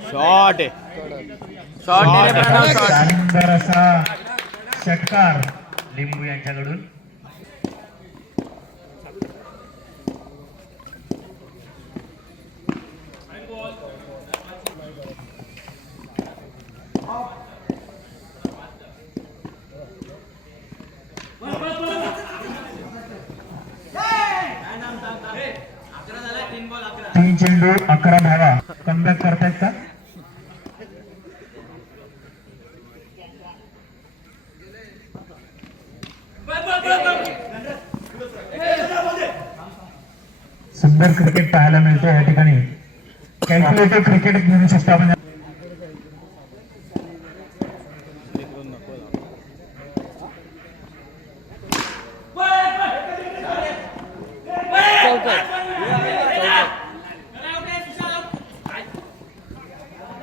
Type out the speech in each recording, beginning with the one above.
Shot आहे. सुंदर असा षटकार लिंबू यांच्याकडून. तीन चेंडू 11 धावा. कमबॅक करतायत का? सुंदर क्रिकेट पाहायला मिळतो या ठिकाणी. कॅल्क्युलेटिव्ह क्रिकेट म्हणू शकतो आपण.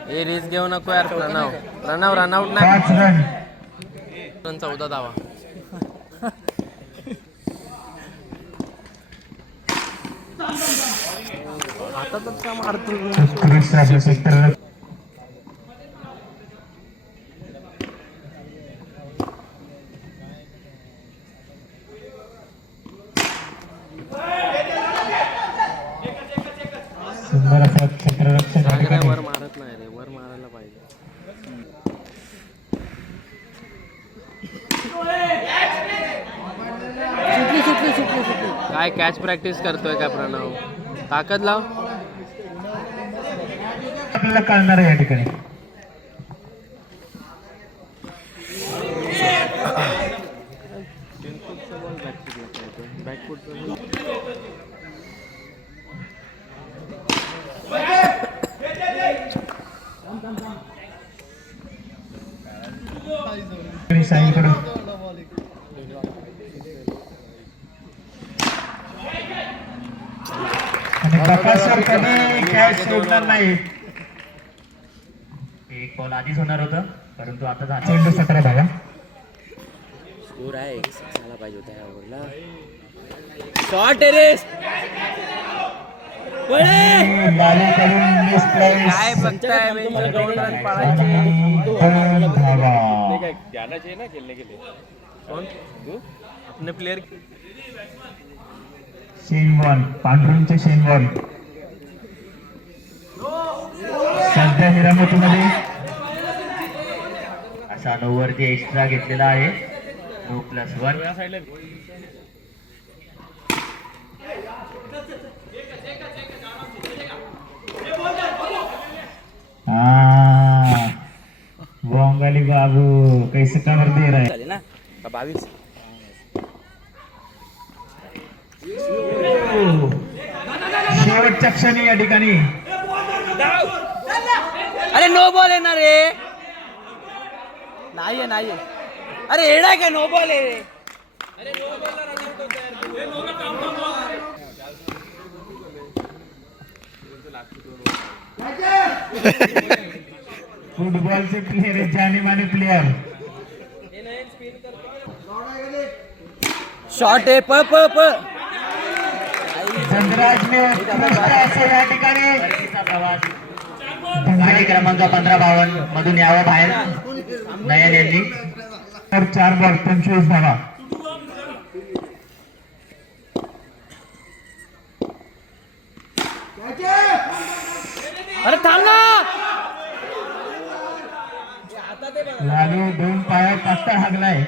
हे रिस्क घेऊ नको यार. रनआउट नाही. 5 रन. 14 धावा. हातातच का मारतो. सुंदर असा क्षेत्ररक्षण. वर मारत नाही रे. वर मारायला पाहिजे. सुटली. काय कॅच प्रॅक्टिस करतोय का प्रणव? ताकद लाव. आपल्याला कळणार आहे या ठिकाणी. साईकडून आणि बकासूर कधी कॅच सोडणार नाही. एक बॉल आधीच होणार होतं, परंतु आता झाला. चेंडू 17 धावा. स्कोर आहे. झाला पाहिजे होता या ओव्हरला. शॉट आहे रे. काय बघताय? 2 रन पाळायचे. ध्यानाचे ना खेळणे के लिए. कौन तू? अपने प्लेयर. शेनवॉल, पांढरूंचे शेनवॉल सध्या हिरामतीमध्ये असा 9 वरती एक्स्ट्रा घेतलेला आहे. 9+1. बॉंगाली बाबू कैसे कवर दे रहा है ना. 22. शेवटच्या क्षणी या ठिकाणी. अरे नो बॉल येणार रे. नाहीये. अरे येणार का? नो बॉल आहे. फुटबॉलचे प्लेयर आहेत, जाने माने प्लेयर. शॉट आहे. प चंद्राजने उत्कृष्ट असे या ठिकाणी गाडी क्रमांक 1552 मधून यावं बाहेर नयन यांनी. 4 बॉल 25 धावा. अरे थांब ना. लालू 2 पायावर पास्ता हागलाय.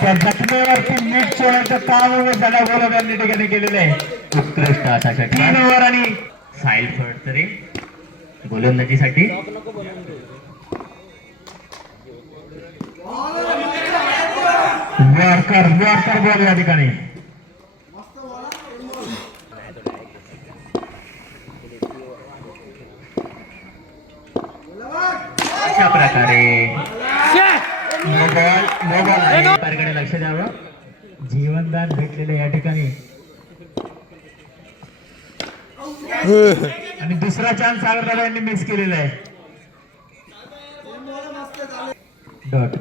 त्या जखमेवरती मीठ सोडण्याचं काम झाला गोलंदाजांनी ठिकाणी केलेलं आहे. उत्कृष्ट असा षटकार. 3 ओव्हर आणि साईल फडतरे गोलंदाजीसाठी. वॉर्कर बॉल या ठिकाणी. अशा प्रकारे कडे लक्ष द्यावं. जीवनदान भेटलेले या ठिकाणी. आणि दुसरा चान्स सागरदादा यांनी मिस केलेला आहे. डॉट.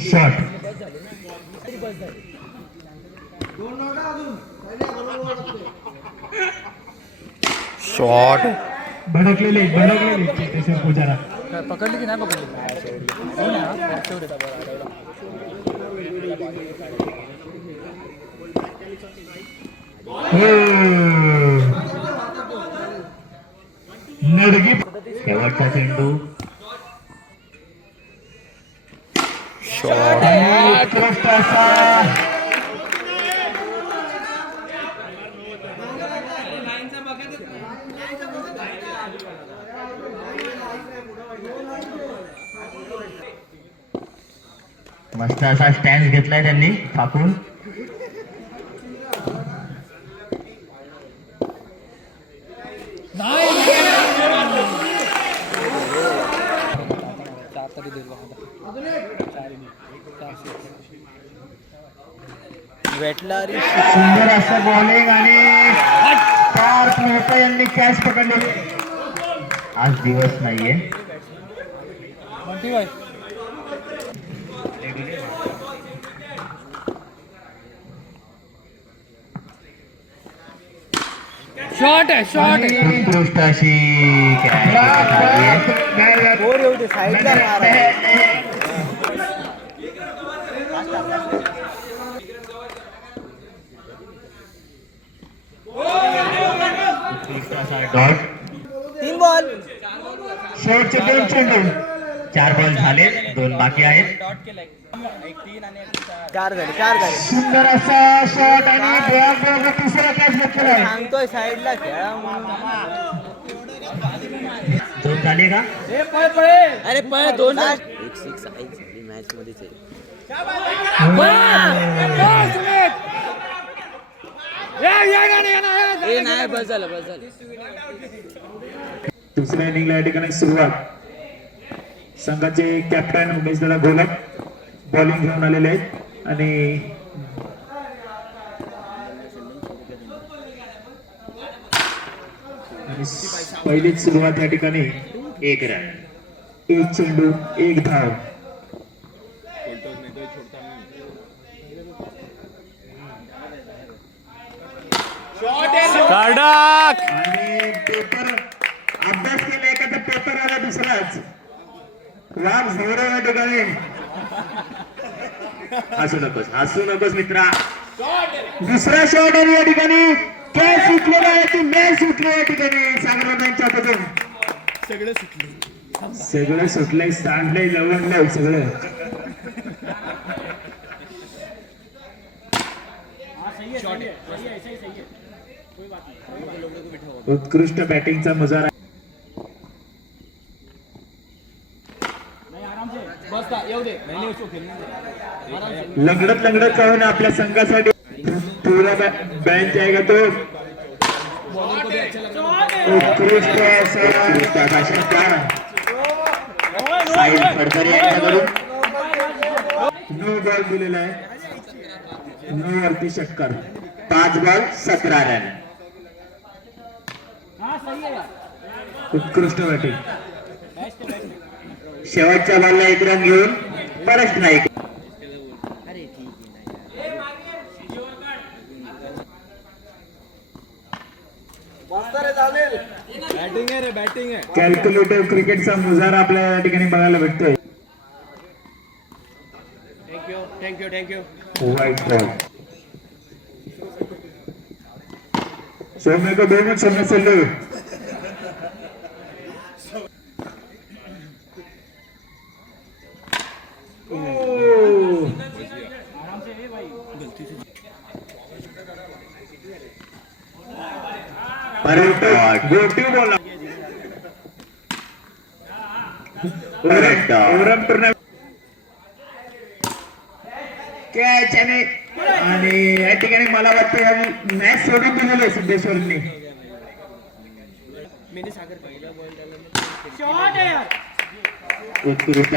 शॉट शॉट भडकलेले चेतेश्वर पुजारा. पकडली की नाही पकडली नडगी शेवटचा चेंडू उत्कृष्ट असा मस्त असा स्टँड घेतलाय त्यांनी फाकून. भेटला रे. सुंदर असं बॉलिंग आणि पार्थ मेहता यांनी कॅच पकडलेली. आज दिवस नाहीये. शॉट आहे शॉट आहे. उत्कृष्ट अशी वर येऊ दे साईडला मारा. डॉट. 3 बॉल. शेवटचे 2 चेंडू. 4 बॉल झाले, 2 बाकी आहेत. 4 झाले. सुंदर असा शॉट आणि बॉल तिसरा कॅच घेतलेला आहे. सांगतोय साईडला खेळा म्हणून. 2 झाले का? अरे पळ 2 एक 6 झाली मॅच मध्येच आहे. ए नाही बस झालं. दुसऱ्या इनिंगला या ठिकाणी सुरुवात. संघाचे कॅप्टन उमेश दादा गोलक बॉलिंग घेऊन आलेले आहेत आणि पहिलीच सुरुवात या ठिकाणी 1 रन, 1 चेंडू, 1 धाव. कडक आणि पेपर अभ्यास केला एखादा पेपर आला दुसराच. वाघ झोर या ठिकाणी. हसू नकोस मित्रा. दुसरा शॉट आहे या ठिकाणी. कॅच सुटलेला आहे, ती मॅच सुटली या ठिकाणी सागरांच्या हातातून. सगळं सुटलंय, सांडलंय, लवणलंय सगळं. उत्कृष्ट बॅटिंगचा मुजारा. लंगडत जाऊन आपल्या संघासाठी पूरा बँच आहे का तो. उत्कृष्ट असा षटकार साहिल फडतरे यांच्याकडून. 9 बॉल दिलेला आहे, 9 वरती षटकार. 5 बॉल 17 रन. उत्कृष्ट बॅटिंग. शेवटच्या बॉलला 1 रन घेऊन परत नाईक. कॅल्क्युलेटिव्ह क्रिकेटचा मुजारा आपल्या या ठिकाणी बघायला भेटतोय. थँक्यू. वाईट बॉल. सौम्य को 2 समय से लो. बोला कॅच आणि या ठिकाणी मला वाटतं मॅच सोडून दिलेलं आहे सिद्धेश्वरनी. उत्कृष्ट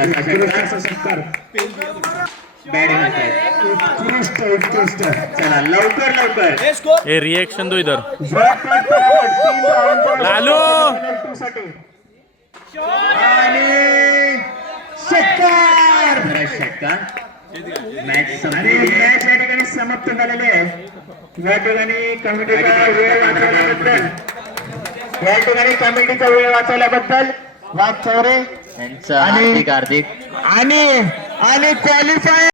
उत्कृष्ट. चला लवकर हे रिएक्शन दो इधर. लालू आणि षटकार. आणि मॅच या ठिकाणी समाप्त झालेली आहे. या ठिकाणी कमिटीचा वेळ वाचवल्याबद्दल वाघ चौरे यांचं हार्दिक आणि क्वालिफाय